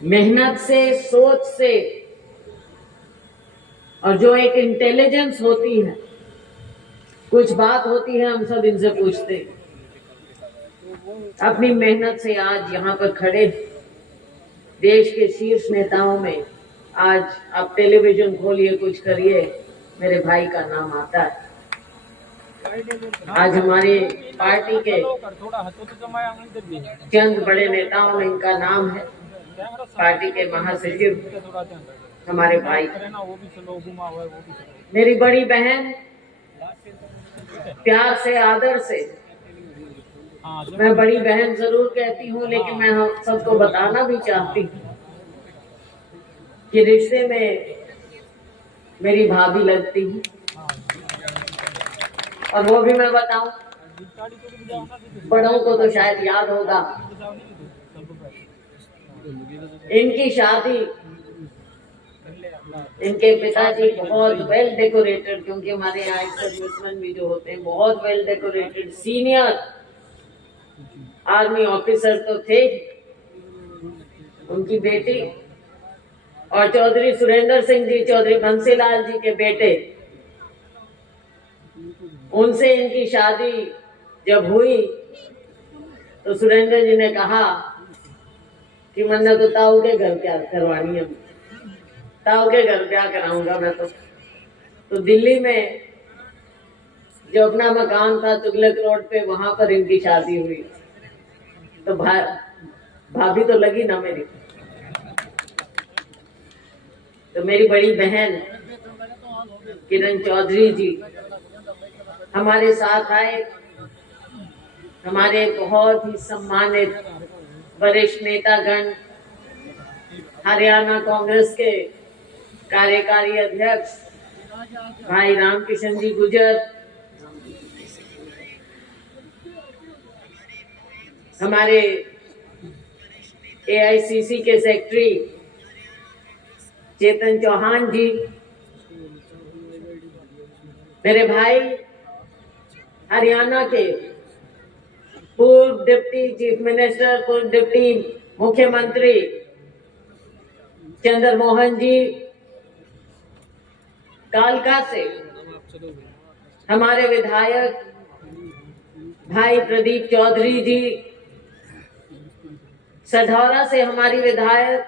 मेहनत से, सोच से, और जो एक इंटेलिजेंस होती है, कुछ बात होती है हम सब इनसे पूछते हैं, अपनी मेहनत से आज यहाँ पर खड़े देश के शीर्ष नेताओं में आज आप टेलीविजन खोलिए, कुछ करिए, मेरे भाई का नाम आता है। आज हमारी पार्टी के चंद बड़े नेताओं में इनका नाम है। पार्टी के महासचिव हमारे भाई, मेरी बड़ी बहन, प्यार से, आदर से मैं बड़ी बहन जरूर कहती हूँ, लेकिन मैं सबको बताना भी चाहती हूँ कि रिश्ते में मेरी भाभी लगती है, और वो भी मैं बताऊं, बड़ों को तो शायद याद होगा, इनकी शादी इनके पिताजी बहुत वेल डेकोरेटेड, क्योंकि हमारे यहाँ सर्विसमैन भी जो होते हैं बहुत well decorated senior army officer तो थे, उनकी बेटी और चौधरी सुरेंद्र सिंह जी, चौधरी बंसीलाल जी के बेटे, उनसे इनकी शादी जब हुई तो सुरेंद्र जी ने कहा कि मन्नत तो ताऊ के घर क्या करवानी है, ताऊ के घर क्या कराऊंगा मैं तो दिल्ली में जो अपना मकान था तुगलक रोड पे, वहां पर इनकी शादी हुई। तो भाभी तो लगी ना मेरी। तो मेरी बड़ी बहन किरण चौधरी जी हमारे साथ आए, हमारे बहुत ही सम्मानित वरिष्ठ नेतागण, हरियाणा कांग्रेस के कार्यकारी अध्यक्ष भाई रामकिशन जी गुर्जर, हमारे AICC के सेक्रेटरी चेतन चौहान जी, मेरे भाई हरियाणा के पूर्व डिप्टी चीफ मिनिस्टर, पूर्व डिप्टी मुख्यमंत्री चंद्र मोहन जी, कालका से हमारे विधायक भाई प्रदीप चौधरी जी, सढौरा से हमारी विधायक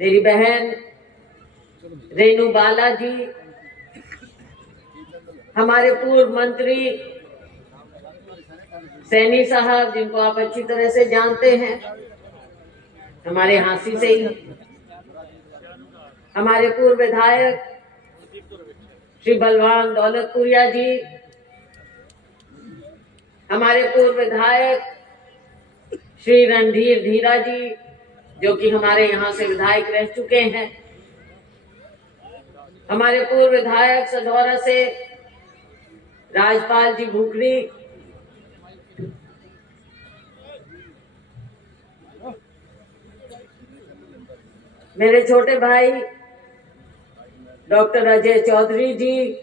मेरी बहन रेणु बाला जी, हमारे पूर्व मंत्री सैनी साहब, जिनको आप अच्छी तरह से जानते हैं, हमारे हांसी से ही, हमारे पूर्व विधायक श्री बलवान दौलतपुरिया जी, हमारे पूर्व विधायक श्री रणधीर धीरा जी, जो कि हमारे यहाँ से विधायक रह चुके हैं, हमारे पूर्व विधायक सढौरा से राजपाल जी भूखरी, मेरे छोटे भाई डॉक्टर अजय चौधरी जी,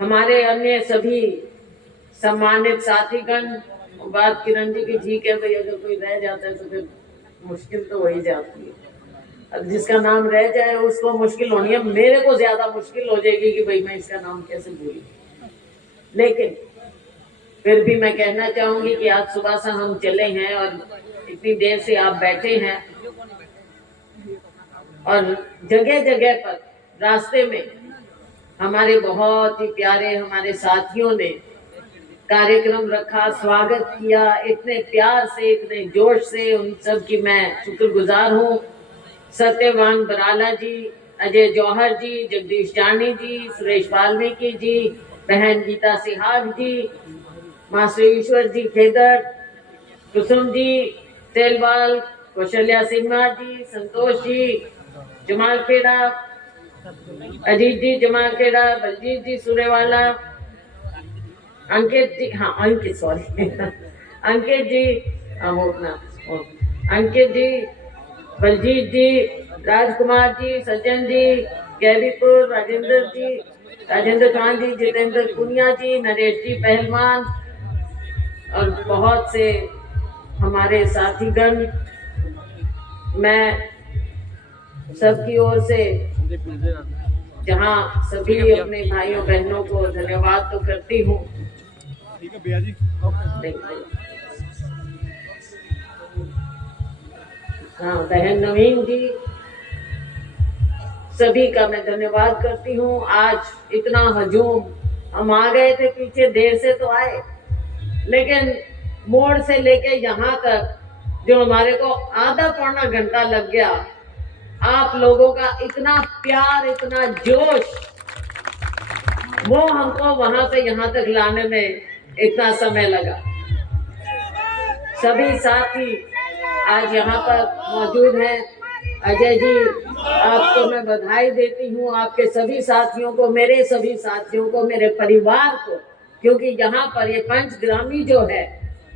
हमारे अन्य सभी सम्मानित साथीगण। बात किरण जी की ठीक है भाई, अगर कोई रह जाता है तो फिर मुश्किल तो हो ही जाती है। अब जिसका नाम रह जाए उसको मुश्किल होनी है, मेरे को ज्यादा मुश्किल हो जाएगी कि भाई मैं इसका नाम कैसे भूलूं। लेकिन फिर भी मैं कहना चाहूंगी कि आज सुबह से हम चले हैं और इतनी देर से आप बैठे हैं, और जगह जगह पर रास्ते में हमारे बहुत ही प्यारे हमारे साथियों ने कार्यक्रम रखा, स्वागत किया इतने प्यार से, इतने जोश से, उन सब की मैं शुक्रगुजार हूँ। सत्यवान बराला जी, अजय जौहर जी, जगदीश जानी जी, सुरेश वाल्मीकि जी, बहन गीता सिहाग जी, मास्टर ईश्वर जी खेदर, कुसुम जी तेलवाल, कौशल्या सिंह जी, संतोष जी जमालखेड़ा, अजीत जी जमालखेड़ा, बलजीत जी सुरेवाला, अंकित जी, हाँ अंकित, सॉरी अंकित जी, वो अपना अंकित जी, बलजीत जी, राजकुमार जी, सज्जन जी, गैरीपुर, राजेंद्र जी, राजेंद्र खान जी, जितेंद्र पुनिया जी, नरेश जी पहलवान और बहुत से हमारे साथीगण, मैं सबकी ओर से जहां सभी अपने भाइयों बहनों को धन्यवाद तो करती हूँ। ठीक है भैया जी। हाँ, बहन नवीन जी, सभी का मैं धन्यवाद करती हूँ। आज इतना हजूम, हम आ गए थे पीछे, देर से तो आए, लेकिन मोड़ से लेके यहाँ तक जो हमारे को आधा पौना घंटा लग गया, आप लोगों का इतना प्यार, इतना जोश, वो हमको वहां से यहाँ तक लाने में इतना समय लगा। सभी साथी आज यहाँ पर मौजूद हैं। अजय जी, आपको मैं बधाई देती हूँ, आपके सभी साथियों को, मेरे सभी साथियों को, मेरे परिवार को, क्योंकि यहाँ पर ये पंचग्रामी जो है,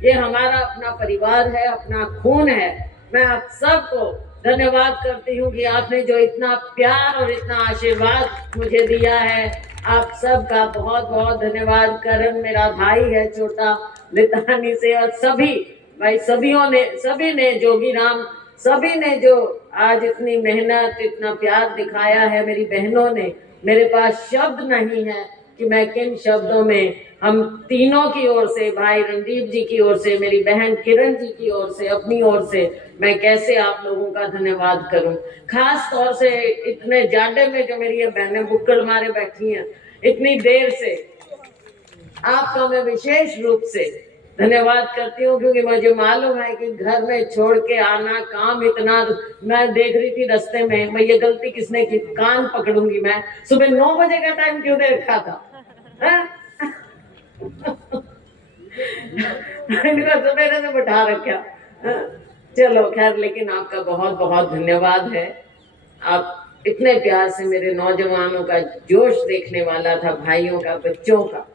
ये हमारा अपना परिवार है, अपना खून है। मैं आप सबको धन्यवाद करती हूँ कि आपने जो इतना प्यार और इतना आशीर्वाद मुझे दिया है, आप सबका बहुत बहुत धन्यवाद। करण मेरा भाई है छोटा, लितानी से, और सभी भाई, सभी ने जोगी राम, सभी ने जो आज इतनी मेहनत, इतना प्यार दिखाया है, मेरी बहनों ने, मेरे पास शब्द नहीं है कि मैं किन शब्दों में हम तीनों की ओर से, भाई रणदीप जी की ओर से, मेरी बहन किरण जी की ओर से, अपनी ओर से, मैं कैसे आप लोगों का धन्यवाद करूं। खास तौर से इतने जाडे में जो मेरी ये बहनें बुक्कड़ मारे बैठी हैं इतनी देर से, आपका मैं विशेष रूप से धन्यवाद करती हूँ, क्योंकि मुझे मालूम है कि घर में छोड़ के आना, काम इतना, मैं देख रही थी रास्ते में, मैं ये गलती किसने की, कान पकड़ूंगी मैं, सुबह 9 बजे का टाइम क्यों दे रखा था, इनको सवेरे से बैठा रखा। चलो खैर, लेकिन आपका बहुत बहुत धन्यवाद है। आप इतने प्यार से मेरे नौजवानों का जोश देखने वाला था, भाइयों का, बच्चों का,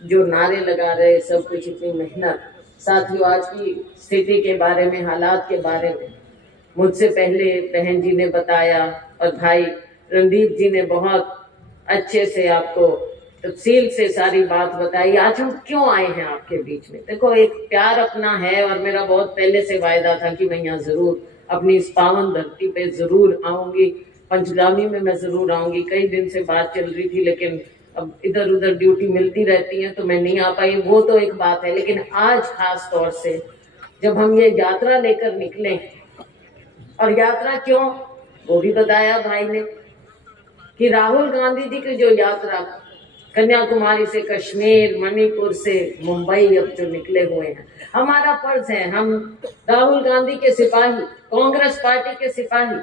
जो नारे लगा रहे, सब कुछ, इतनी मेहनत। साथियों, आज की स्थिति के बारे में, हालात के बारे में मुझसे पहले बहन जी ने बताया और भाई रणदीप जी ने बहुत अच्छे से आपको तफसील से सारी बात बताई। आज हम क्यों आए हैं आपके बीच में? देखो, एक प्यार अपना है, और मेरा बहुत पहले से वायदा था कि मैं यहाँ जरूर अपनी इस पावन धरती पे जरूर आऊंगी, पंचगामी में मैं जरूर आऊंगी। कई दिन से बात चल रही थी, लेकिन अब इधर उधर ड्यूटी मिलती रहती है तो मैं नहीं आ पाई, वो तो एक बात है। लेकिन आज खास तौर से जब हम ये यात्रा लेकर निकले, और यात्रा क्यों, वो भी बताया भाई ने, कि राहुल गांधी जी की जो यात्रा कन्याकुमारी से कश्मीर, मणिपुर से मुंबई अब जो निकले हुए हैं, हमारा फर्ज है, हम राहुल गांधी के सिपाही, कांग्रेस पार्टी के सिपाही,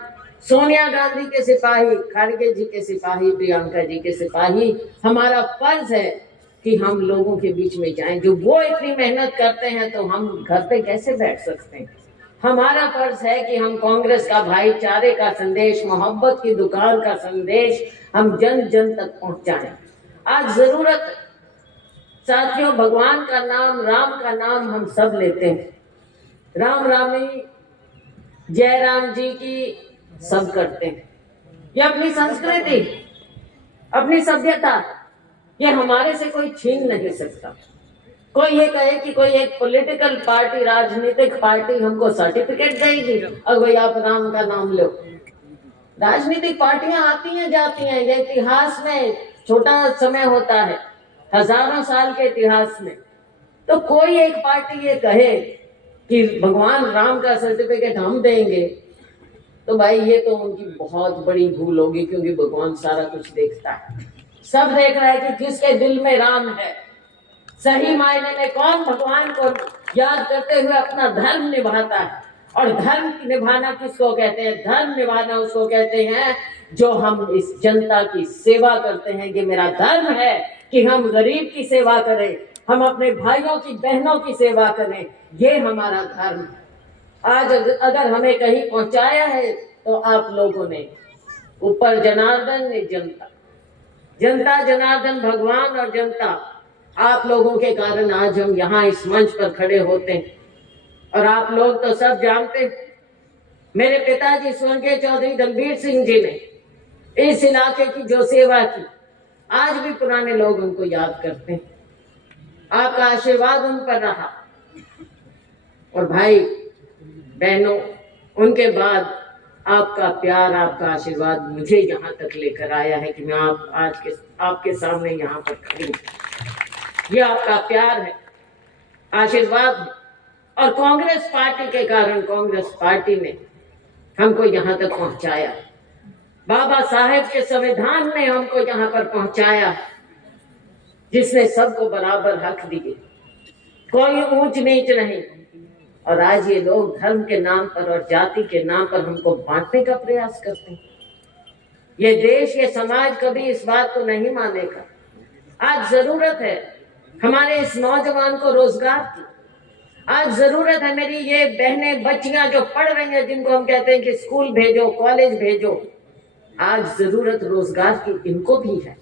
सोनिया गांधी के सिपाही, खड़गे जी के सिपाही, प्रियंका जी के सिपाही, हमारा फर्ज है कि हम लोगों के बीच में जाएं। जो वो इतनी मेहनत करते हैं तो हम घर पे कैसे बैठ सकते हैं? हमारा फर्ज है कि हम कांग्रेस का भाईचारे का संदेश, मोहब्बत की दुकान का संदेश हम जन जन तक पहुंचाएं। आज जरूरत है साथियों, भगवान का नाम, राम का नाम हम सब लेते हैं, राम रामी, जय राम जी की सब करते हैं। ये अपनी संस्कृति, अपनी सभ्यता, ये हमारे से कोई छीन नहीं सकता। कोई ये कहे कि कोई एक पॉलिटिकल पार्टी, राजनीतिक पार्टी हमको सर्टिफिकेट देगी और भाई आप राम का नाम लो। राजनीतिक पार्टियां आती हैं जाती हैं, ये इतिहास में छोटा समय होता है, हजारों साल के इतिहास में। तो कोई एक पार्टी ये कहे कि भगवान राम का सर्टिफिकेट हम देंगे, तो भाई ये तो उनकी बहुत बड़ी भूल होगी, क्योंकि भगवान सारा कुछ देखता है, सब देख रहा है कि किसके दिल में राम है। सही मायने में कौन भगवान को याद करते हुए अपना धर्म निभाता है। और धर्म निभाना किसको कहते हैं? धर्म निभाना उसको कहते हैं जो हम इस जनता की सेवा करते हैं। ये मेरा धर्म है कि हम गरीब की सेवा करें, हम अपने भाइयों की, बहनों की सेवा करें, ये हमारा धर्म। आज अगर हमें कहीं पहुंचाया है तो आप लोगों ने, ऊपर जनार्दन ने, जनता, जनता जनार्दन, भगवान और जनता, आप लोगों के कारण आज हम यहाँ इस मंच पर खड़े होते हैं। और आप लोग तो सब जानते हैं, मेरे पिताजी स्वर्गीय चौधरी दलबीर सिंह जी ने इस इलाके की जो सेवा की, आज भी पुराने लोग उनको याद करते हैं। आपका आशीर्वाद उन पर रहा। और भाई बहनों, उनके बाद आपका प्यार, आपका आशीर्वाद मुझे यहाँ तक लेकर आया है कि मैं आपके सामने यहाँ पर खड़ी हूँ। ये आपका प्यार है, आशीर्वाद है। और कांग्रेस पार्टी के कारण कांग्रेस पार्टी ने हमको यहाँ तक पहुंचाया। बाबा साहेब के संविधान ने हमको यहाँ पर पहुंचाया, जिसने सबको बराबर हक दिए, कोई ऊंच नीच नहीं। और आज ये लोग धर्म के नाम पर और जाति के नाम पर हमको बांटने का प्रयास करते हैं। ये देश, ये समाज कभी इस बात को नहीं मानेगा। आज जरूरत है हमारे इस नौजवान को रोजगार की। आज जरूरत है मेरी ये बहनें, बच्चियां जो पढ़ रही हैं, जिनको हम कहते हैं कि स्कूल भेजो, कॉलेज भेजो, आज जरूरत रोजगार की इनको भी है।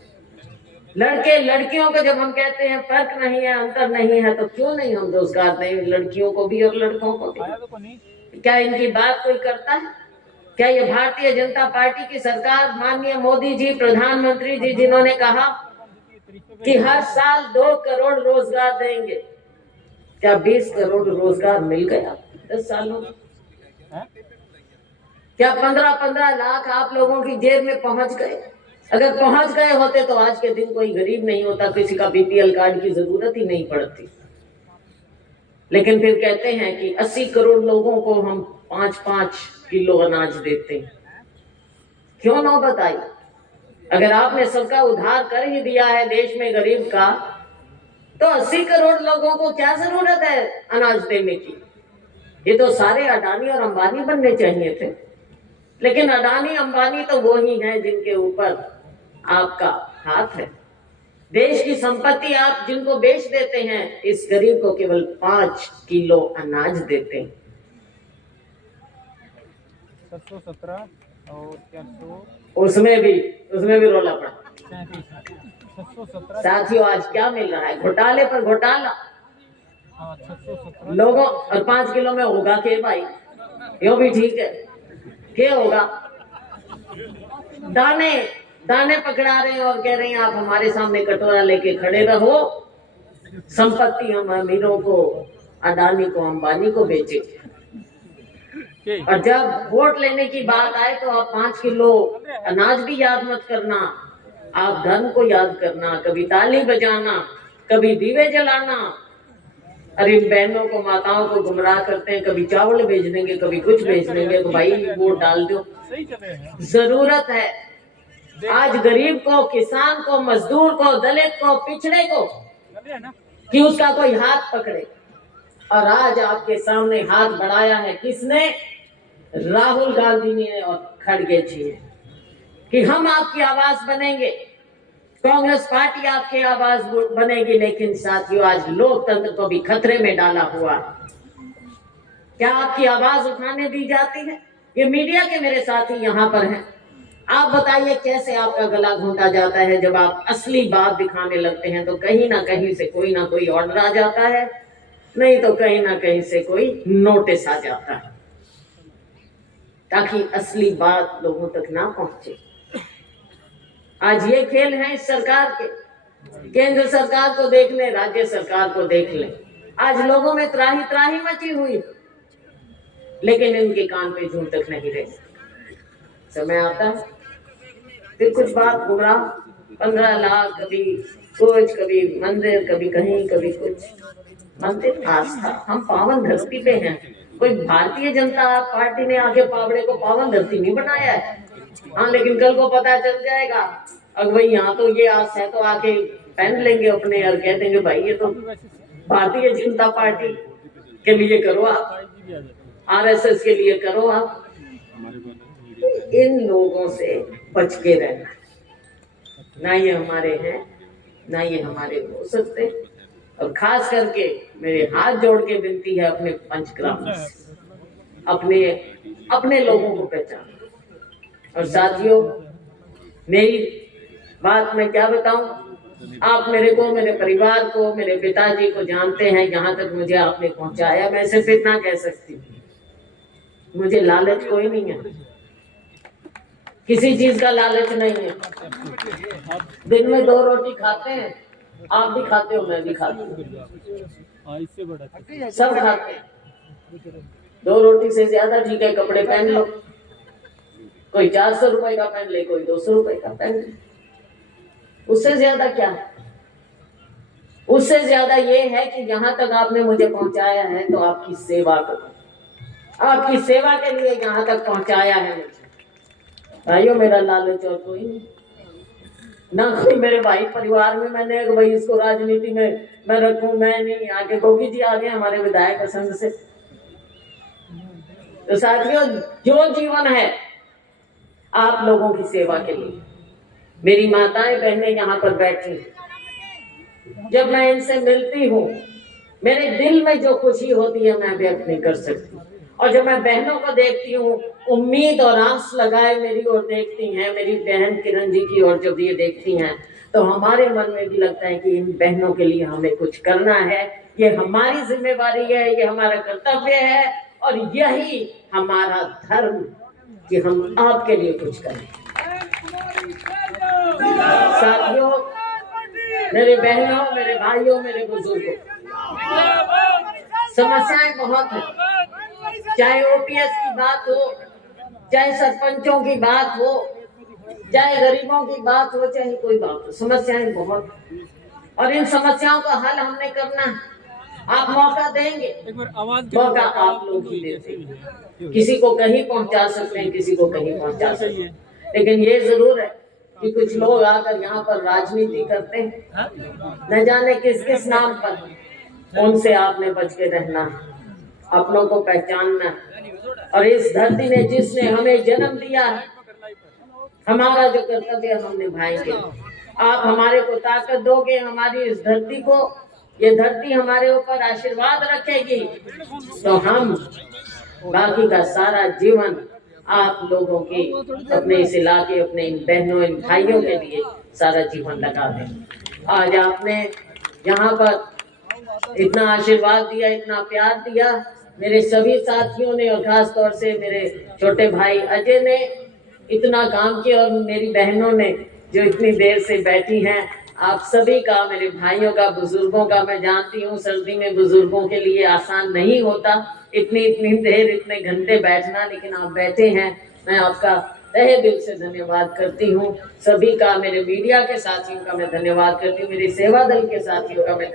लड़के लड़कियों को जब हम कहते हैं फर्क नहीं है, अंतर नहीं है, तो क्यों नहीं हम रोजगार दें लड़कियों को भी और लड़कों को भी? क्या इनकी बात कोई करता है? क्या ये भारतीय जनता पार्टी की सरकार, माननीय मोदी जी, प्रधानमंत्री जी, जिन्होंने कहा कि हर साल 2 करोड़ रोजगार देंगे, क्या 20 करोड़ रोजगार मिल गया 10 सालों में? क्या 15-15 लाख आप लोगों की जेब में पहुंच गए? अगर पहुंच गए होते तो आज के दिन कोई गरीब नहीं होता, किसी का बीपीएल कार्ड की जरूरत ही नहीं पड़ती। लेकिन फिर कहते हैं कि 80 करोड़ लोगों को हम 5-5 किलो अनाज देते हैं। क्यों नौबत आई? अगर आपने सबका उद्धार कर ही दिया है देश में गरीब का, तो 80 करोड़ लोगों को क्या जरूरत है अनाज देने की? ये तो सारे अडानी और अंबानी बनने चाहिए थे। लेकिन अडानी अंबानी तो वो ही हैं जिनके ऊपर आपका हाथ है। देश की संपत्ति आप जिनको बेच देते हैं, इस गरीब को केवल 5 किलो अनाज देते हैं। 717 और 400, उसमें भी रोला पड़ा। 717 साथियों, आज क्या मिल रहा है? घोटाले पर घोटाला। 617 लोगों और 5 किलो में होगा के भाई? यो भी ठीक है, क्या होगा? दाने पकड़ा रहे हैं और कह रहे हैं आप हमारे सामने कटोरा लेके खड़े रहो, संपत्ति हम अमीरों को, अडानी को, अंबानी को बेचे। और जब वोट लेने की बात आए तो आप 5 किलो अनाज भी याद मत करना, आप धर्म को याद करना, कभी ताली बजाना, कभी दीवे जलाना। अरे बहनों को, माताओं को गुमराह करते हैं, कभी चावल भेज देंगे, कभी कुछ भेज देंगे, तो भाई वोट डाल दो। जरूरत है आज गरीब को, किसान को, मजदूर को, दलित को, पिछड़े को, कि उसका कोई हाथ पकड़े। और आज आपके सामने हाथ बढ़ाया है किसने? राहुल गांधी ने और खड़गे जी ने, कि हम आपकी आवाज बनेंगे, कांग्रेस पार्टी आपकी आवाज बनेगी। लेकिन साथियों, आज लोकतंत्र को भी खतरे में डाला हुआ है। क्या आपकी आवाज उठाने दी जाती है? ये मीडिया के मेरे साथी यहाँ पर हैं, आप बताइए कैसे आपका गला घोंटा जाता है जब आप असली बात दिखाने लगते हैं? तो कहीं ना कहीं से कोई ना कोई ऑर्डर आ जाता है, नहीं तो कहीं ना कहीं से कोई नोटिस आ जाता है, ताकि असली बात लोगों तक ना पहुंचे। आज ये खेल है इस सरकार के। केंद्र सरकार को देख ले, राज्य सरकार को देख ले, आज लोगों में त्राही त्राही मची हुई, लेकिन इनके कान पे जूं तक नहीं रहे। समय आता है फिर कुछ बात गुमराह, 15 लाख, कभी कुछ, कभी मंदिर, कभी कहीं, कभी कुछ। मंदिर आस्था, हम पावन धरती पे हैं। कोई भारतीय जनता पार्टी ने आगे पावड़े को पावन धरती नहीं बनाया है। हाँ, लेकिन कल को पता चल जाएगा, अगर भाई यहाँ तो ये आस है, तो आके पहन लेंगे अपने और कह देंगे भाई ये तो भारतीय जनता पार्टी के लिए करो आप, आरएसएस के लिए करो आप। इन लोगों से बच के रहना, ना ये हमारे हैं, ना ये हमारे हो सकते। और खास करके मेरे हाथ जोड़ के विनती है अपने पंचग्राम से, अपने लोगों को पहचान। और साथियों, मेरी बात मैं क्या बताऊं, आप मेरे को, मेरे परिवार को, मेरे पिताजी को जानते हैं। यहाँ तक मुझे आपने पहुंचाया, मैं सिर्फ इतना कह सकती हूँ, मुझे लालच कोई नहीं है। किसी चीज का लालच नहीं है। दिन में 2 रोटी खाते हैं, आप भी खाते हो, मैं भी खाती हूँ, इससे बड़ा सब खाते हैं। 2 रोटी से ज्यादा ठीक है, कपड़े पहन लो, कोई 400 रुपए का पहन ले, कोई 200 रुपए का पहन ले, उससे ज्यादा क्या है? उससे ज्यादा ये है कि यहाँ तक आपने मुझे पहुंचाया है तो आपकी सेवा करो, आपकी सेवा के लिए यहाँ तक पहुंचाया है मुझे। भाइयों, मेरा लालच और कोई नहीं, ना कोई मेरे भाई परिवार में मैंने भाई इसको राजनीति में मैं रखूं, मैं नहीं। आगे गोगी जी आ गए हमारे विधायक संघ से। तो साथियों, जो जीवन है आप लोगों की सेवा के लिए। मेरी माताएं बहनें यहाँ पर बैठी, जब मैं इनसे मिलती हूँ मेरे दिल में जो खुशी होती है मैं व्यक्त नहीं कर सकती। और जब मैं बहनों को देखती हूँ, उम्मीद और आस लगाए मेरी ओर देखती हैं, मेरी बहन किरण जी की ओर जब ये देखती हैं तो हमारे मन में भी लगता है कि इन बहनों के लिए हमें कुछ करना है, ये हमारी जिम्मेवारी है, ये हमारा कर्तव्य है और यही हमारा धर्म कि हम आपके लिए कुछ करें। साथियों, मेरे बहनों, मेरे भाइयों, मेरे बुजुर्गों, समस्याएं बहुत हैं, चाहे ओपीएस की बात हो, चाहे सरपंचों की बात हो, चाहे गरीबों की बात हो, चाहे कोई बात हो, समस्याएं बहुत। और इन समस्याओं का हल हमने करना है। आप मौका देंगे, मौका आप लोग ही देते हैं। किसी को कहीं पहुंचा सकते हैं, किसी को कहीं पहुंचा सकते हैं, लेकिन ये जरूर है कि कुछ लोग आकर यहाँ पर राजनीति करते हैं, न जाने किस किस नाम पर। उनसे आपने बच के रहना, अपनों को पहचानना। और इस धरती ने जिसने हमें जन्म दिया है, हमारा जो कर्तव्य हम निभाएंगे। आप हमारे को ताकत दोगे, हमारी इस धरती को, ये धरती हमारे ऊपर आशीर्वाद रखेगी, तो हम बाकी का सारा जीवन आप लोगों की, अपने इस इलाके, अपने इन बहनों, इन भाइयों के लिए सारा जीवन लगा दें। आज आपने यहाँ पर इतना आशीर्वाद दिया, इतना प्यार दिया, मेरे सभी साथियों ने और खास तौर से मेरे छोटे भाई अजय ने इतना काम किया और मेरी बहनों ने जो इतनी देर से बैठी हैं, आप सभी का, मेरे भाइयों का, बुजुर्गों का, मैं जानती हूँ सर्दी में बुजुर्गों के लिए आसान नहीं होता इतनी देर, इतने घंटे बैठना, लेकिन आप बैठे हैं। मैं आपका तहे दिल से धन्यवाद करती हूँ। सभी का, मेरे मीडिया के साथियों का मैं धन्यवाद करती हूँ, मेरे सेवा दल के साथियों का मैं